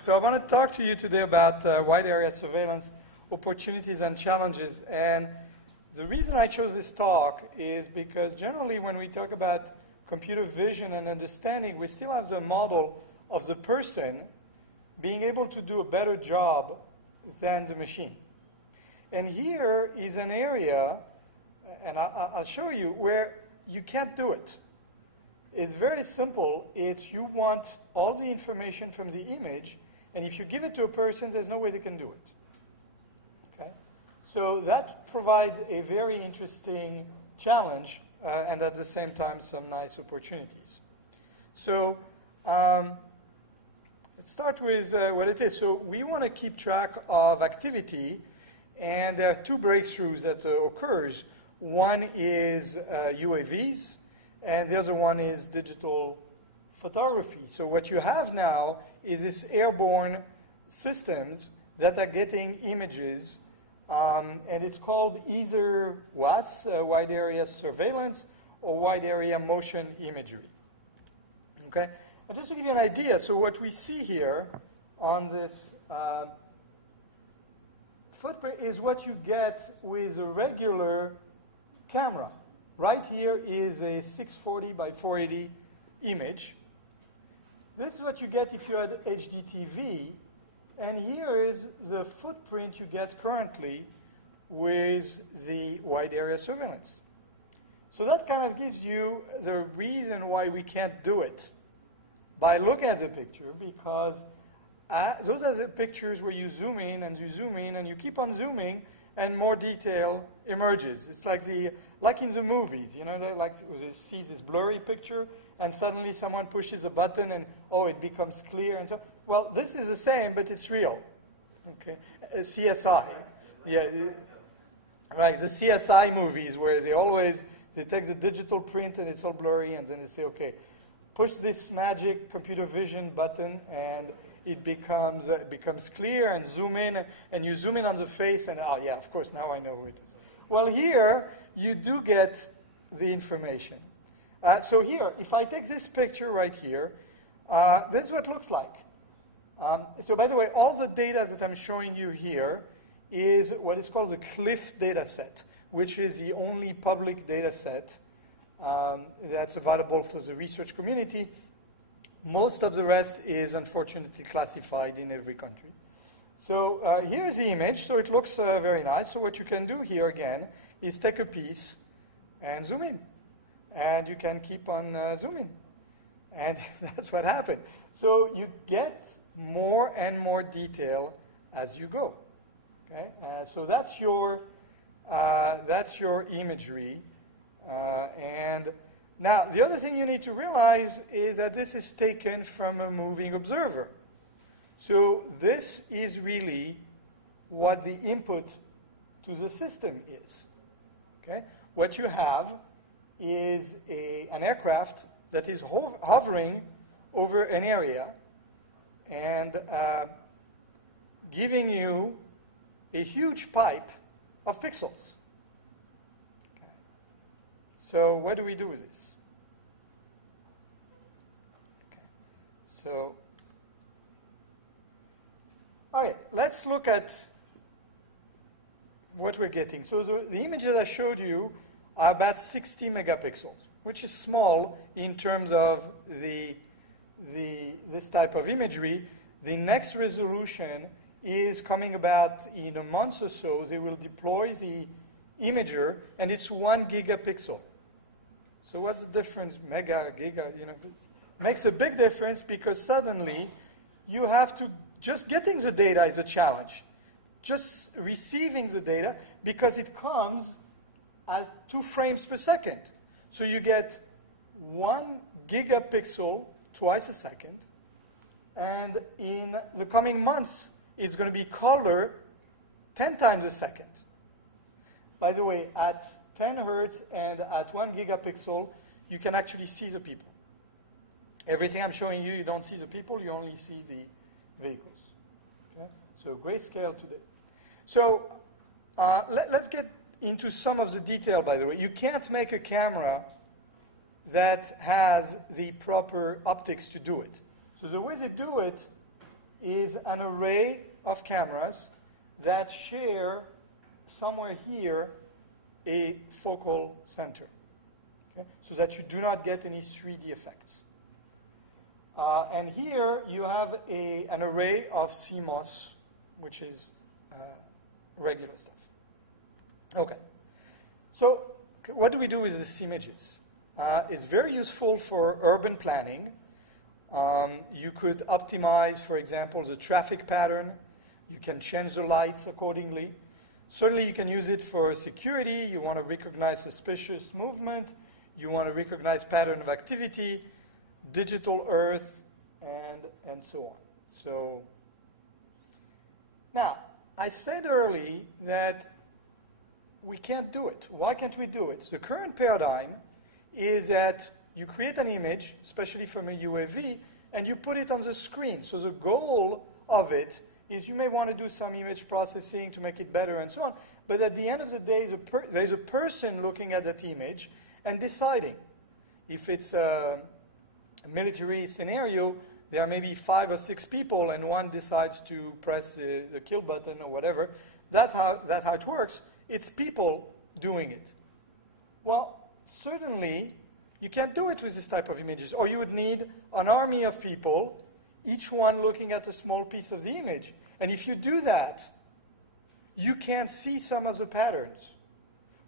So I want to talk to you today about wide area surveillance opportunities and challenges. And the reason I chose this talk is because generally when we talk about computer vision and understanding, we still have the model of the person being able to do a better job than the machine. And here is an area, and I'll show you, where you can't do it. It's very simple. It's you want all the information from the image, and if you give it to a person, there's no way they can do it. Okay? So that provides a very interesting challenge, and at the same time, some nice opportunities. So let's start with what it is. So we want to keep track of activity, and there are two breakthroughs that occurs. One is UAVs, and the other one is digital photography. So what you have now is this airborne systems that are getting images, and it's called either WAAS, Wide Area Surveillance, or Wide Area Motion Imagery. Okay? And just to give you an idea, so what we see here on this footprint is what you get with a regular camera. Right here is a 640 by 480 image. This is what you get if you had HDTV. And here is the footprint you get currently with the wide area surveillance. So that kind of gives you the reason why we can't do it by looking at the picture, because those are the pictures where you zoom in and you keep on zooming, and more detail emerges. It's like in the movies, you know, like you see this blurry picture, and suddenly someone pushes a button, and oh, it becomes clear, and so. Well, this is the same, but it's real. Okay, CSI, yeah, right. The CSI movies where they take the digital print and it's all blurry, and then they say, okay, push this magic computer vision button, and it becomes clear, and zoom in, and you zoom in on the face, and oh yeah, of course, now I know who it is. Well, here, you do get the information. So here, if I take this picture right here, this is what it looks like. So by the way, all the data that I'm showing you here is what is called the CLIF data set, which is the only public data set that's available for the research community. Most of the rest is unfortunately classified in every country. So here's the image. So it looks very nice. So what you can do here again is take a piece and zoom in. And you can keep on zooming. And that's what happened. So you get more and more detail as you go. Okay? So that's your imagery. And now, the other thing you need to realize is that this is taken from a moving observer. So this is really what the input to the system is. Okay? What you have is an aircraft that is hovering over an area and giving you a huge pipe of pixels. Okay. So what do we do with this? Okay. So, all right, let's look at what we're getting. So the images I showed you are about 60 megapixels, which is small in terms of this type of imagery. The next resolution is coming about in a month or so. They will deploy the imager, and it's 1 gigapixel. So what's the difference? Mega, giga, you know, it makes a big difference, because suddenly you have to, just getting the data is a challenge. Just receiving the data, because it comes at 2 frames per second. So you get 1 gigapixel twice a second, and in the coming months, it's going to be color 10 times a second. By the way, at 10 hertz and at 1 gigapixel, you can actually see the people. Everything I'm showing you, you don't see the people, you only see the vehicles. Okay? So grayscale today. So let's get into some of the detail, by the way. You can't make a camera that has the proper optics to do it. So the way they do it is an array of cameras that share somewhere here a focal center, okay? So that you do not get any 3D effects. And here you have an array of CMOS, which is regular stuff. Okay. So what do we do with these images? It's very useful for urban planning. You could optimize, for example, the traffic pattern. You can change the lights accordingly. Certainly you can use it for security. You want to recognize suspicious movement. You want to recognize pattern of activity, digital earth, and so on. So now, I said earlier that we can't do it. Why can't we do it? The current paradigm is that you create an image, especially from a UAV, and you put it on the screen. So the goal of it is you may want to do some image processing to make it better and so on, but at the end of the day, there's a person looking at that image and deciding. If it's a military scenario, there are maybe 5 or 6 people, and one decides to press the kill button or whatever. That's how it works. It's people doing it. Well, certainly, you can't do it with this type of images, or you would need an army of people, each one looking at a small piece of the image. And if you do that, you can't see some of the patterns.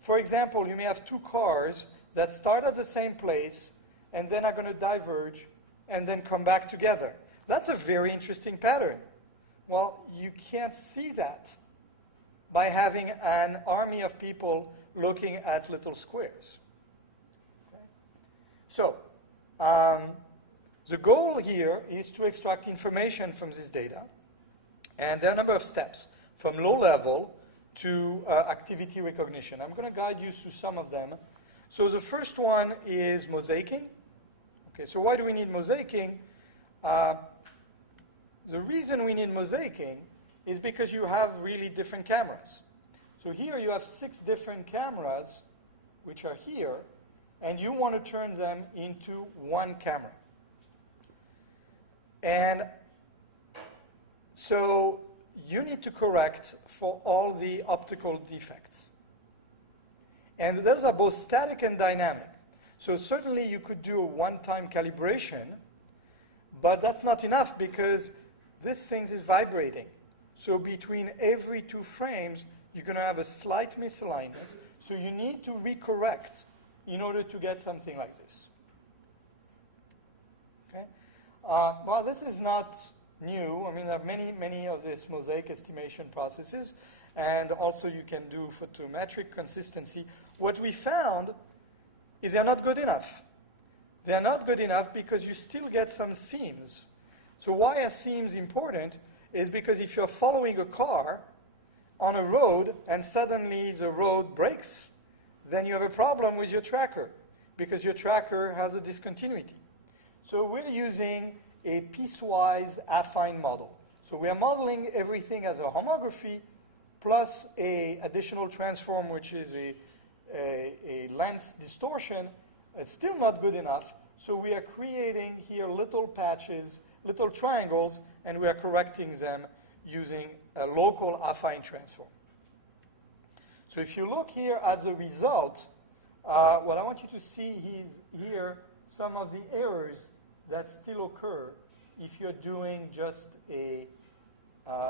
For example, you may have 2 cars that start at the same place and then are going to diverge and then come back together. That's a very interesting pattern. Well, you can't see that by having an army of people looking at little squares. Okay? So, the goal here is to extract information from this data. And there are a number of steps, from low level to activity recognition. I'm going to guide you through some of them. So the first one is mosaicing. Okay, so why do we need mosaicing? The reason we need mosaicing is because you have really different cameras. So here you have 6 different cameras, which are here, and you want to turn them into one camera. And so you need to correct for all the optical defects. And those are both static and dynamic. So certainly you could do a one-time calibration, but that's not enough because this thing is vibrating. So between every 2 frames, you're going to have a slight misalignment. So you need to recorrect in order to get something like this. Okay? Well, this is not new. I mean, there are many of these mosaic estimation processes. And also you can do photometric consistency. What we found is they're not good enough. They're not good enough because you still get some seams. So why are seams important is because if you're following a car on a road and suddenly the road breaks, then you have a problem with your tracker because your tracker has a discontinuity. So we're using a piecewise affine model. So we are modeling everything as a homography plus an additional transform, which is a lens distortion. It's still not good enough. So we are creating here little patches, little triangles, and we are correcting them using a local affine transform. So if you look here at the result, what I want you to see is here some of the errors that still occur if you're doing just a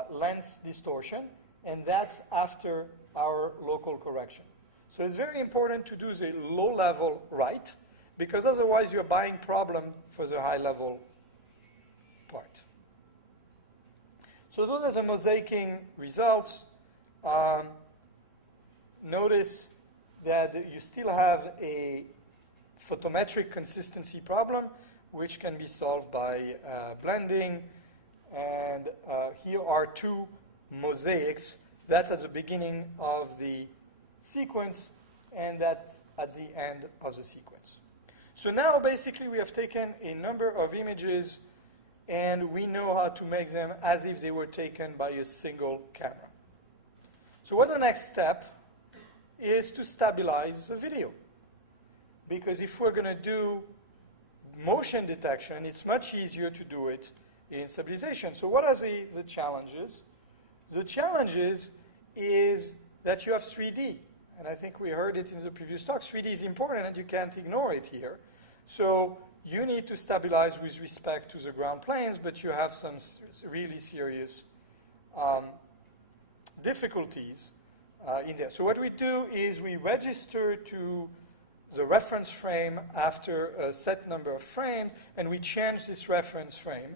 lens distortion, and that's after our local correction. So it's very important to do the low level right, because otherwise you're buying problem for the high level part. So those are the mosaicing results. Notice that you still have a photometric consistency problem, which can be solved by blending. And here are 2 mosaics. That's at the beginning of the sequence, and that's at the end of the sequence. So now basically we have taken a number of images and we know how to make them as if they were taken by a single camera. So what's the next step is to stabilize the video. Because if we're going to do motion detection, it's much easier to do it in stabilization. So what are the challenges? The challenges is that you have 3D. And I think we heard it in the previous talk. 3D is important and you can't ignore it here. So you need to stabilize with respect to the ground planes, but you have some really serious difficulties in there. So what we do is we register to the reference frame after a set number of frames, and we change this reference frame.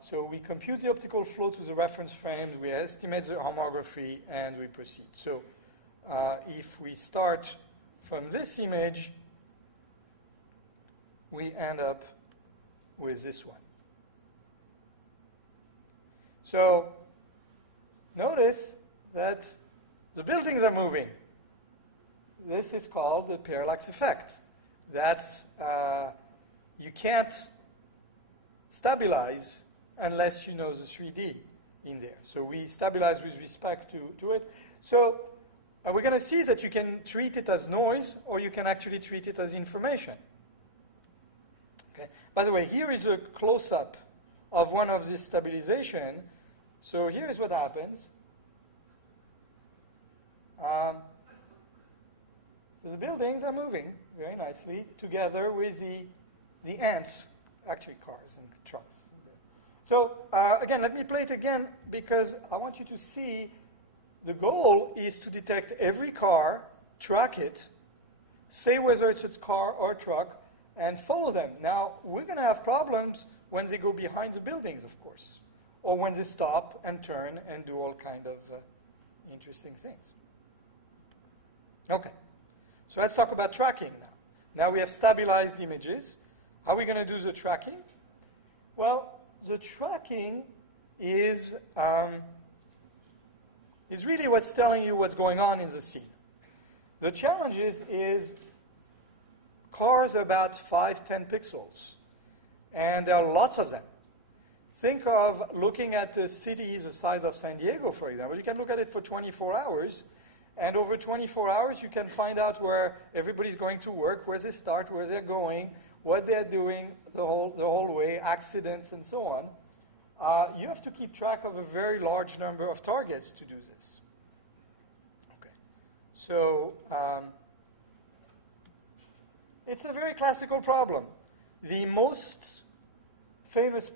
So we compute the optical flow to the reference frame, we estimate the homography, and we proceed. So if we start from this image, we end up with this one. So notice that the buildings are moving. This is called the parallax effect. That's, you can't stabilize unless you know the 3D in there. So we stabilize with respect to it. So we're going to see that you can treat it as noise, or you can actually treat it as information. Okay. By the way, here is a close-up of one of this stabilization. So here's what happens. So the buildings are moving very nicely together with the ants, actually cars and trucks. So again, let me play it again because I want you to see the goal is to detect every car, track it, say whether it's a car or a truck, and follow them. Now, we're going to have problems when they go behind the buildings, of course, or when they stop and turn and do all kind of interesting things. Okay, so let's talk about tracking now. Now we have stabilized images. How are we going to do the tracking? Well, the tracking is really what's telling you what's going on in the scene. The challenge is cars are about 5-10 pixels, and there are lots of them. Think of looking at a city the size of San Diego, for example. You can look at it for 24 hours, and over 24 hours you can find out where everybody's going to work, where they start, where they're going, what they're doing the whole way, accidents and so on. You have to keep track of a very large number of targets to do this. Okay. So it's a very classical problem. The most famous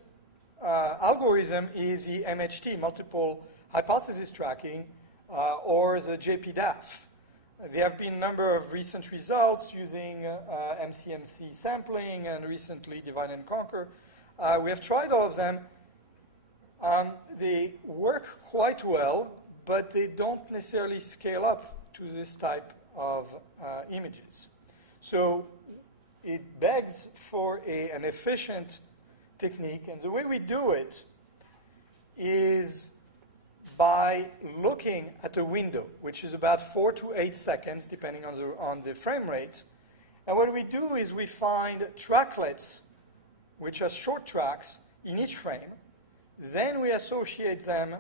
algorithm is the MHT, multiple hypothesis tracking, or the JPDAF. There have been a number of recent results using MCMC sampling and recently divide and conquer. We have tried all of them. They work quite well, but they don't necessarily scale up to this type of images. So it begs for an efficient technique, and the way we do it is by looking at a window, which is about 4 to 8 seconds, depending on the frame rate. And what we do is we find tracklets, which are short tracks in each frame. Then we associate them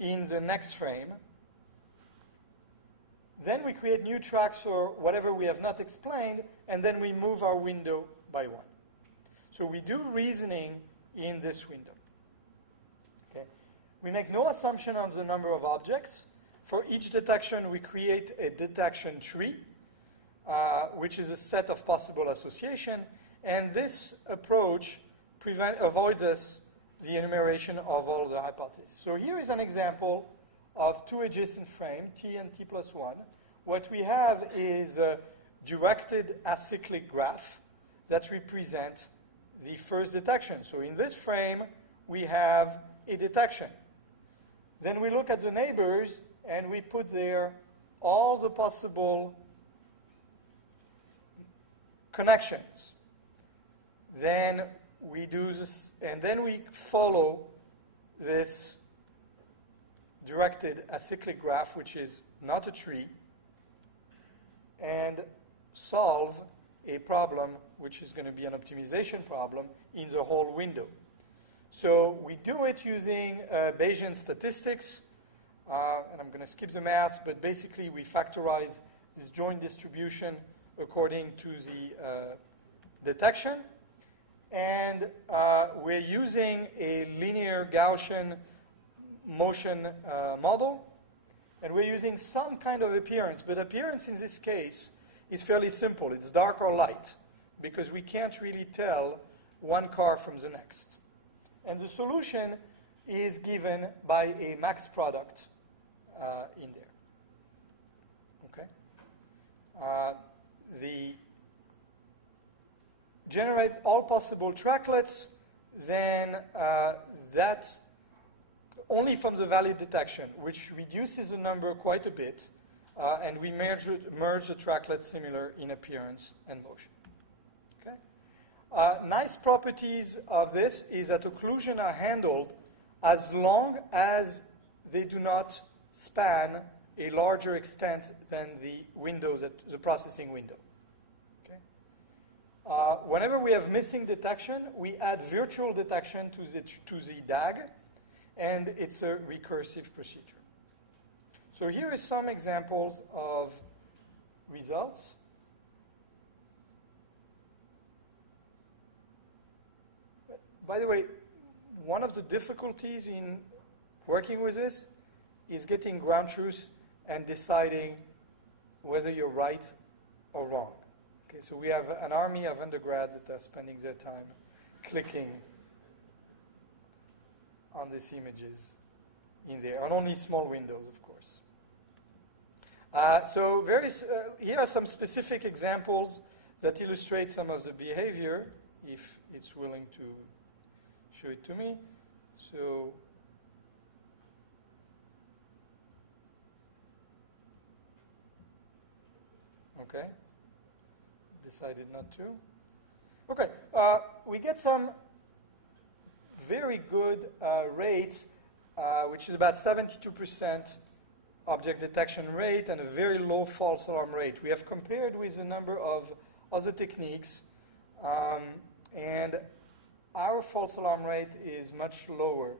in the next frame. Then we create new tracks for whatever we have not explained, and then we move our window by one. So we do reasoning in this window. Okay. We make no assumption on the number of objects. For each detection, we create a detection tree, which is a set of possible association, and this approach avoids us the enumeration of all the hypotheses. So here is an example of two adjacent frames, t and t plus 1. What we have is a directed acyclic graph that represents the first detection. So in this frame, we have a detection. Then we look at the neighbors, and we put there all the possible connections. Then we do this, and then we follow this directed acyclic graph, which is not a tree, and solve a problem which is going to be an optimization problem in the whole window. So we do it using Bayesian statistics, and I'm going to skip the math, but basically we factorize this joint distribution according to the detection. and we're using a linear Gaussian motion model, and we're using some kind of appearance, but appearance in this case is fairly simple. It's dark or light, because we can't really tell one car from the next. And the solution is given by a max product in there. Okay? The generate all possible tracklets, then that's only from the valid detection, which reduces the number quite a bit, and we merge the tracklets similar in appearance and motion. Okay? Nice properties of this is that occlusion are handled as long as they do not span a larger extent than the windows, the processing window. Okay? Whenever we have missing detection, we add virtual detection to the DAG, and it's a recursive procedure. So here are some examples of results. By the way, one of the difficulties in working with this is getting ground truth and deciding whether you're right or wrong. Okay, so we have an army of undergrads that are spending their time clicking on these images in there, on only small windows, of course. Here are some specific examples that illustrate some of the behavior, if it's willing to show it to me. So, okay, decided not to. Okay, we get some very good rates, which is about 72% object detection rate and a very low false alarm rate. We have compared with a number of other techniques, and our false alarm rate is much lower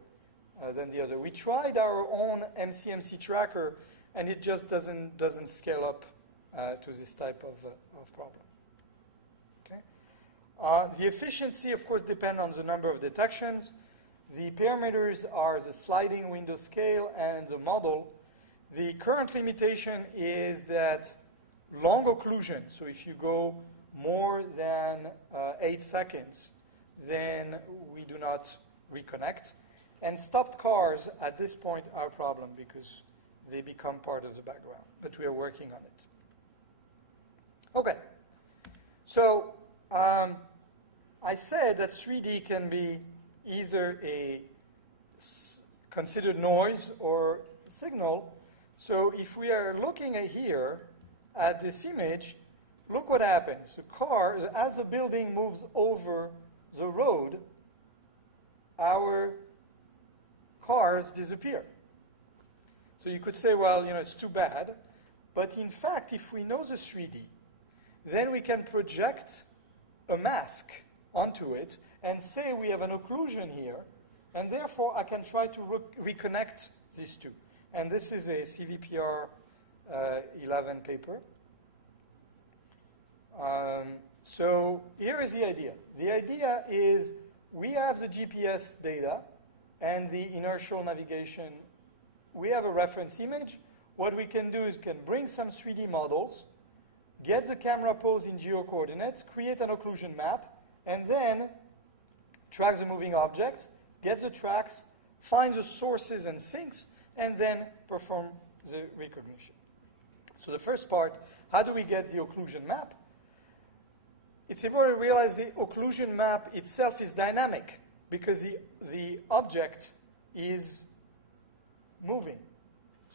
than the other. We tried our own MCMC tracker, and it just doesn't scale up to this type of problem. Okay? The efficiency, of course, depends on the number of detections. The parameters are the sliding window scale and the model. The current limitation is that long occlusion, so if you go more than 8 seconds, then we do not reconnect. And stopped cars at this point are a problem because they become part of the background. But we are working on it. Okay. So I said that 3D can be either a considered noise or signal. So if we are looking here at this image, look what happens. The car, as the building moves over the road, our cars disappear. So you could say, well, it's too bad. But in fact, if we know the 3D, then we can project a mask onto it and say we have an occlusion here, and therefore I can try to reconnect these two. And this is a CVPR 11 paper. So here is the idea. The idea is we have the GPS data and the inertial navigation. We have a reference image. What we can do is can bring some 3D models, get the camera pose in geo-coordinates, create an occlusion map, and then track the moving objects, get the tracks, find the sources and sinks, and then perform the recognition. So the first part, how do we get the occlusion map? It's important to realize the occlusion map itself is dynamic because the object is moving.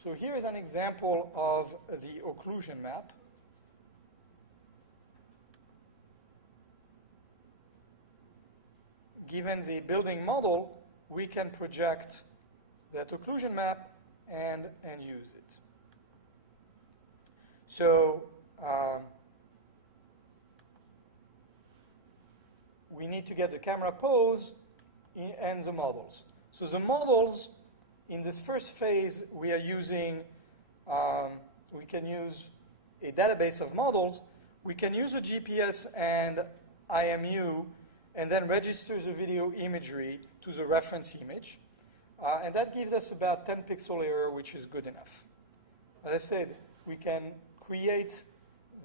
So here is an example of the occlusion map. Given the building model, we can project that occlusion map and use it. So we need to get the camera pose and the models. So the models, in this first phase, we are using, we can use a database of models. We can use a GPS and IMU and then registers the video imagery to the reference image. And that gives us about 10 pixel error, which is good enough. As I said, we can create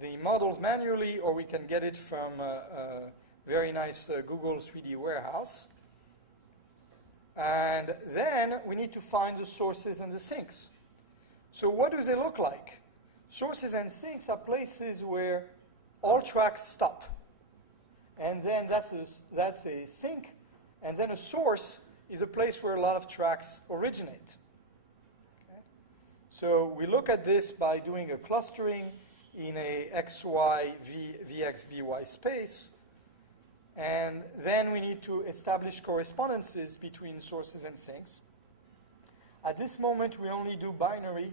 the models manually, or we can get it from a very nice Google 3D warehouse. And then we need to find the sources and the sinks. So what do they look like? Sources and sinks are places where all tracks stop. And then that's a sink. And then a source is a place where a lot of tracks originate. Okay? So we look at this by doing a clustering in a XY, VX, VY space. And then we need to establish correspondences between sources and sinks. At this moment, we only do binary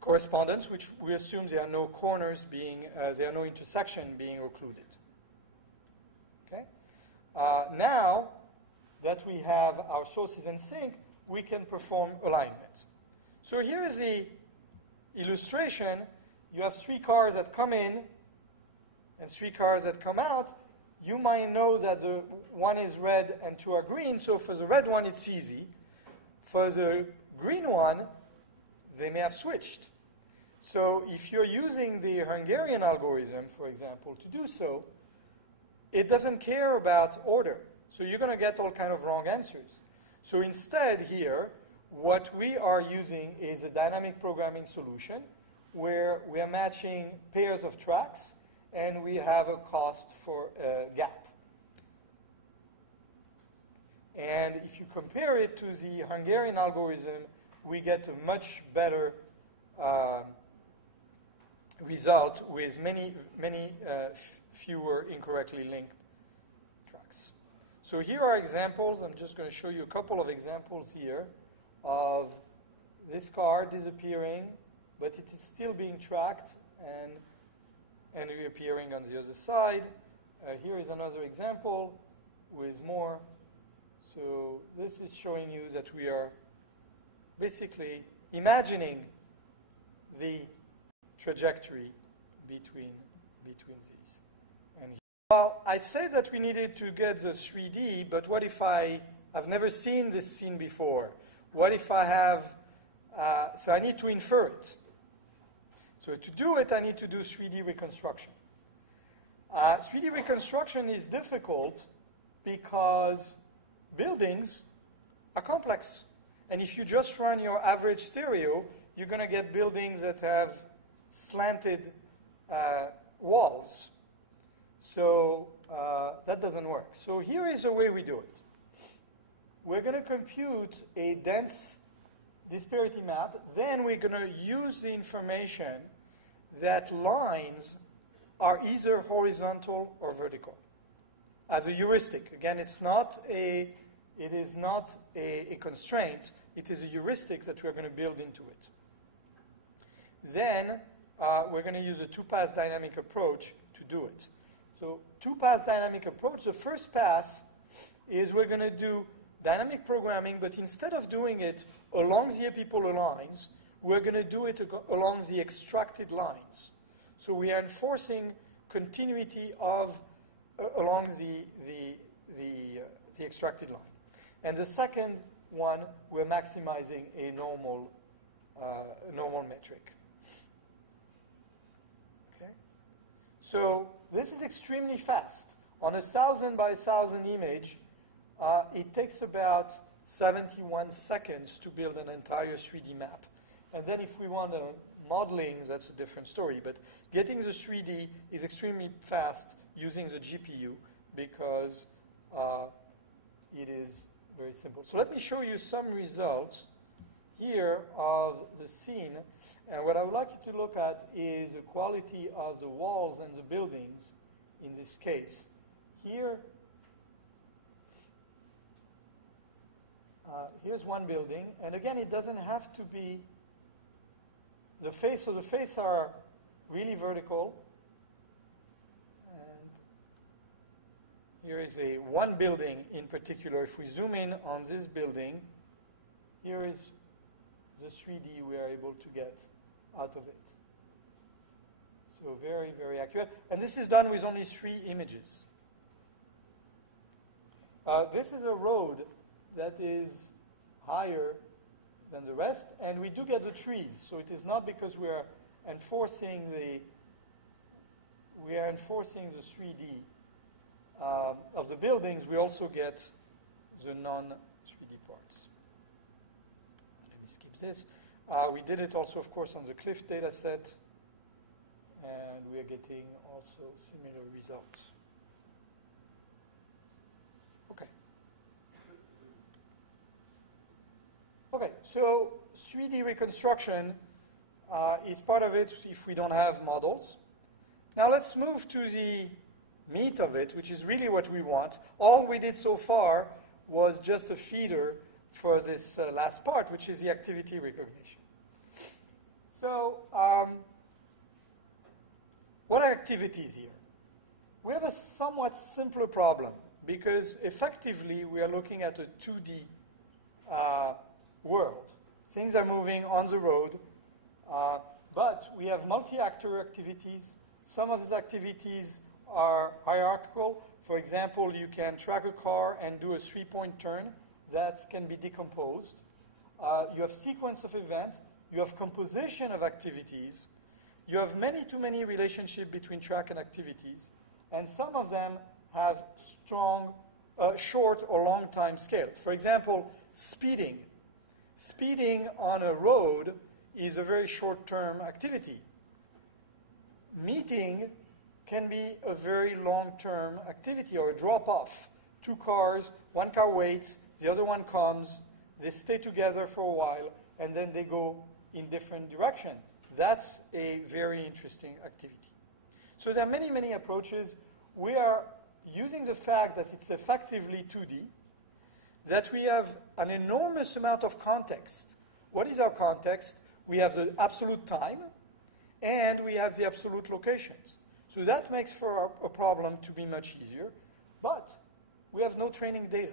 correspondence, which we assume there are no corners being, there are no intersection being occluded. Okay? Now that we have our sources and sink, we can perform alignment. So here is the illustration. You have 3 cars that come in and 3 cars that come out. You might know that the one is red and 2 are green, so for the red one it's easy. For the green one, they may have switched. So if you're using the Hungarian algorithm, for example, to do so, it doesn't care about order. So you're going to get all kind of wrong answers. So instead here, what we are using is a dynamic programming solution where we are matching pairs of tracks and we have a cost for a gap. And if you compare it to the Hungarian algorithm, we get a much better result with many fewer incorrectly linked tracks. So here are examples. I'm just going to show you a couple of examples here of this car disappearing, but it is still being tracked and reappearing on the other side. Here is another example with more. So this is showing you that we are basically imagining the trajectory between these. And well, I say that we needed to get the 3D, but what if I've never seen this scene before? What if I have, so I need to infer it. So to do it, I need to do 3D reconstruction. 3D reconstruction is difficult because buildings are complex. And if you just run your average stereo, you're going to get buildings that have slanted walls. So that doesn't work. So here is the way we do it. We're going to compute a dense disparity map. Then we're going to use the information that lines are either horizontal or vertical as a heuristic. Again, it is not a constraint. It is a heuristic that we're going to build into it. Then we're going to use a 2-pass dynamic approach to do it. So 2-pass dynamic approach, the first pass is we're going to do dynamic programming, but instead of doing it along the epipolar lines, we're going to do it along the extracted lines. So we are enforcing continuity along the extracted line. And the second one, we're maximizing a normal metric. Okay? So this is extremely fast. On a 1,000 by 1,000 image, it takes about 71 seconds to build an entire 3D map. And then if we want modeling, that's a different story. But getting the 3D is extremely fast using the GPU because it is very simple. So let me show you some results here of the scene. And what I would like you to look at is the quality of the walls and the buildings in this case. Here, here's one building. And again, it doesn't have to be the face. So the face are really vertical. And here is one building in particular. If we zoom in on this building, here is the 3D we are able to get out of it. So very, very accurate. And this is done with only 3 images. This is a road that is higher than the rest, and we do get the trees. So it is not because we are enforcing the 3D of the buildings. We also get the non-3D parts. Let me skip this. We did it also, of course, on the cliff data set, and we are getting also similar results. Okay. Okay, so 3D reconstruction is part of it if we don't have models. Now let's move to the meat of it, which is really what we want. All we did so far was just a feeder for this last part, which is the activity recognition. So what are activities here? We have a somewhat simpler problem because effectively we are looking at a 2D world. Things are moving on the road, but we have multi-actor activities. Some of these activities are hierarchical. For example, you can track a car and do a 3-point turn. That can be decomposed. You have sequence of events. You have composition of activities. You have many-to-many relationship between track and activities. And some of them have strong, short or long time scale. For example, speeding. Speeding on a road is a very short-term activity. Meeting can be a very long-term activity or a drop-off. Two cars, one car waits, the other one comes, they stay together for a while, and then they go in different directions. That's a very interesting activity. So there are many approaches. We are using the fact that it's effectively 2D, that we have an enormous amount of context. What is our context? We have the absolute time, and we have the absolute locations. So that makes for a problem to be much easier, but we have no training data.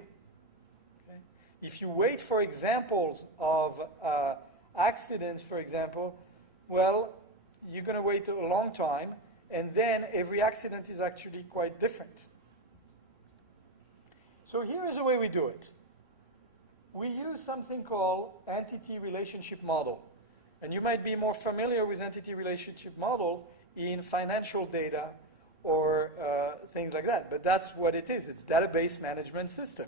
Okay? If you wait for examples of accidents, for example, well, you're going to wait a long time, and then every accident is actually quite different. So here is the way we do it. We use something called entity relationship model. And you might be more familiar with entity relationship models in financial data or things like that. But that's what it is. It's database management system.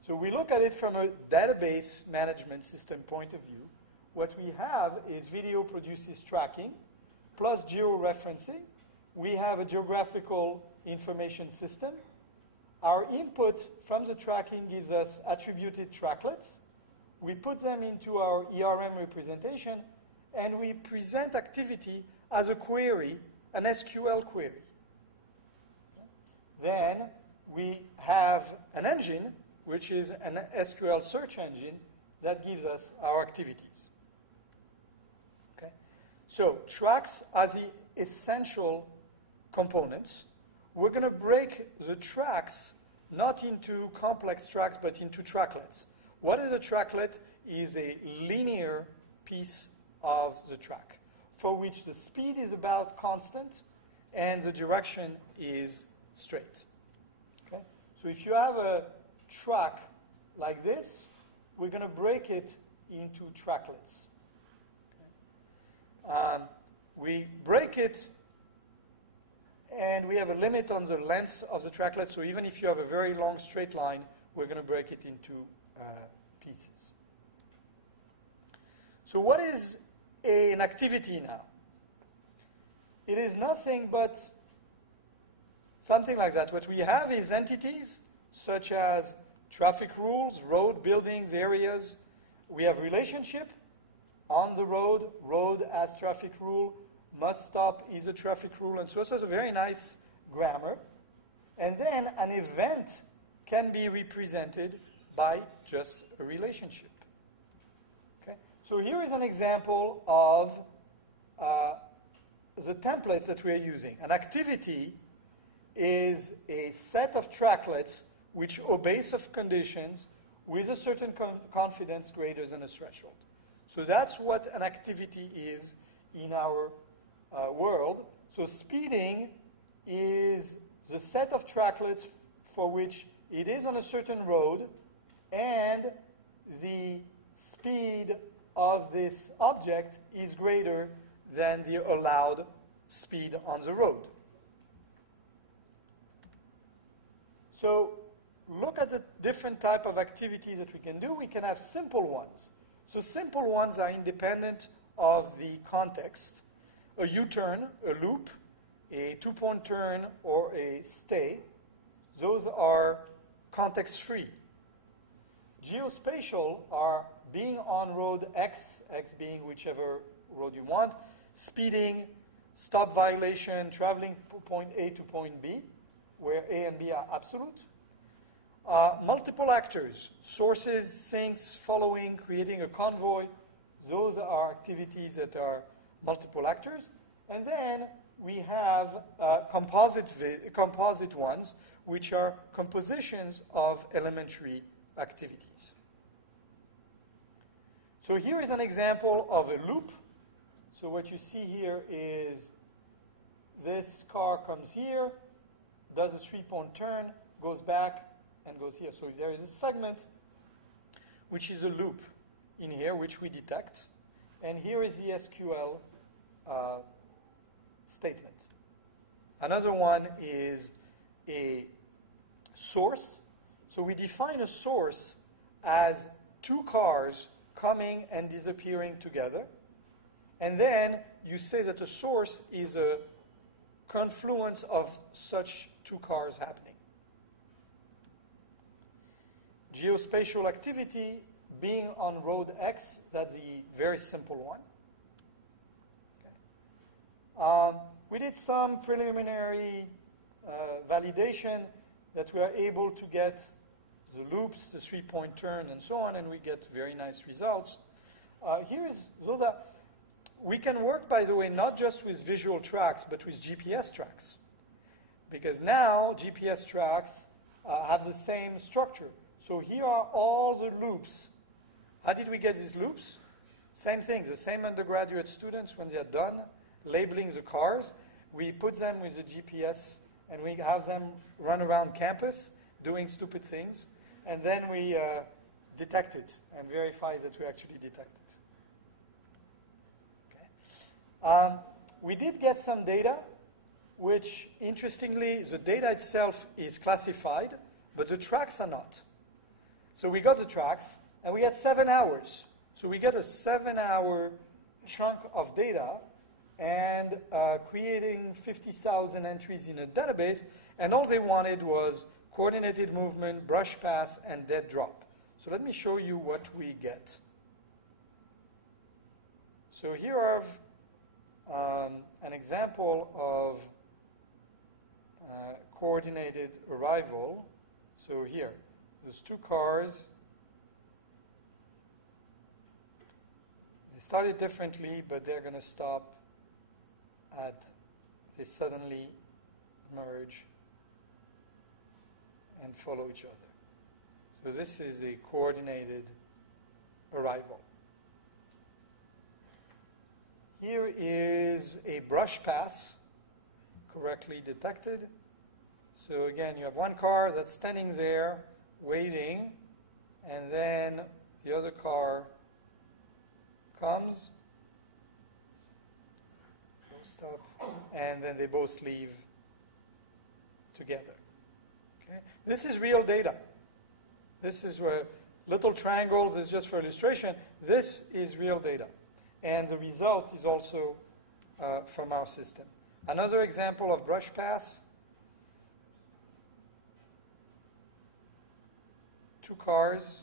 So we look at it from a database management system point of view. What we have is video produces tracking plus georeferencing. We have a geographical information system. Our input from the tracking gives us attributed tracklets. We put them into our ERM representation, and we present activity as a query, an SQL query. Then we have an engine, which is an SQL search engine, that gives us our activities. Okay? So tracks are the essential components. We're going to break the tracks not into complex tracks, but into tracklets. What is a tracklet? Is a linear piece of the track, for which the speed is about constant and the direction is straight. Okay? So if you have a track like this, we're going to break it into tracklets. Okay? We break it, and we have a limit on the length of the tracklet, so even if you have a very long straight line, we're going to break it into pieces. So what is an activity now? It is nothing but something like that. What we have is entities such as traffic rules, road, buildings, areas. We have relationship on the road. Road as traffic rule. Must stop is a traffic rule. And so it's a very nice grammar. And then an event can be represented by just a relationship. Okay? So here is an example of the templates that we are using. An activity is a set of tracklets which obey some conditions with a certain confidence greater than a threshold. So that's what an activity is in our world. So speeding is the set of tracklets for which it is on a certain road, and the speed of this object is greater than the allowed speed on the road. So look at the different type of activities that we can do. We can have simple ones. So simple ones are independent of the context. A U-turn, a loop, a two-point turn, or a stay. Those are context-free. Geospatial are being on road X, X being whichever road you want, speeding, stop violation, traveling from point A to point B, where A and B are absolute. Multiple actors, sources, sinks, following, creating a convoy. Those are activities that are multiple actors. And then we have composite ones, which are compositions of elementary activities. So here is an example of a loop. So what you see here is this car comes here, does a three-point turn, goes back, and goes here. So there is a segment which is a loop in here, which we detect. And here is the SQL statement. Another one is a source. So we define a source as two cars coming and disappearing together. And then you say that a source is a confluence of such two cars happening. Geospatial activity, being on road X, that's the very simple one. Okay. We did some preliminary validation that we are able to get the loops, the three-point turn, and so on, and we get very nice results. We can work, by the way, not just with visual tracks, but with GPS tracks. Because now GPS tracks have the same structure. So here are all the loops. How did we get these loops? Same thing, the same undergraduate students, when they're done labeling the cars, we put them with the GPS and we have them run around campus doing stupid things, and then we detect it and verify that we actually detect it. Okay. We did get some data, which, interestingly, the data itself is classified, but the tracks are not. So we got the tracks, and we had 7 hours. So we get a 7-hour chunk of data, and creating 50,000 entries in a database, and all they wanted was coordinated movement, brush pass, and dead drop. So let me show you what we get. So here are an example of coordinated arrival. So here, there's two cars. They started differently, but they're going to stop at, they suddenly merge and follow each other. So this is a coordinated arrival. Here is a brush pass, correctly detected. So again, you have one car that's standing there, waiting, and then the other car comes, stop, and then they both leave together. Okay? This is real data. This is where little triangles is just for illustration. This is real data. And the result is also from our system. Another example of brush pass. Two cars.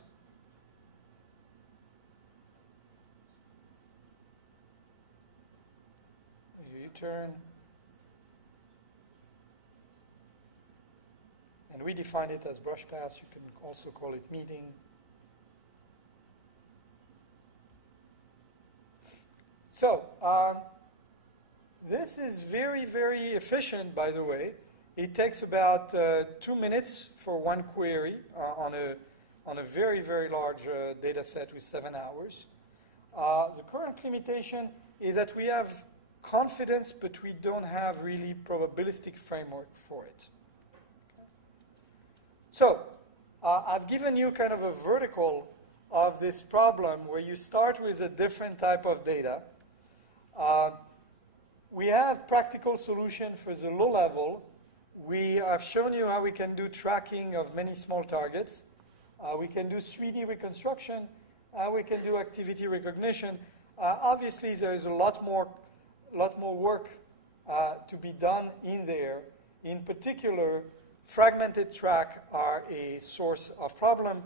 U-turn. And we define it as brush pass. You can also call it meeting. So, this is very, very efficient, by the way. It takes about 2 minutes for one query on a very, very large data set with 7 hours. The current limitation is that we have confidence, but we don't have really probabilistic framework for it. Okay. So, I've given you kind of a vertical of this problem where you start with a different type of data. We have practical solution for the low level. We have shown you how we can do tracking of many small targets. We can do 3D reconstruction. We can do activity recognition. Obviously, there is a lot more work to be done in there. In particular, fragmented track are a source of problem.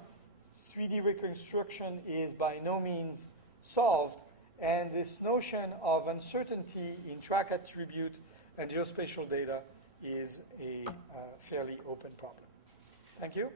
3D reconstruction is by no means solved. And this notion of uncertainty in track attribute and geospatial data is a fairly open problem. Thank you.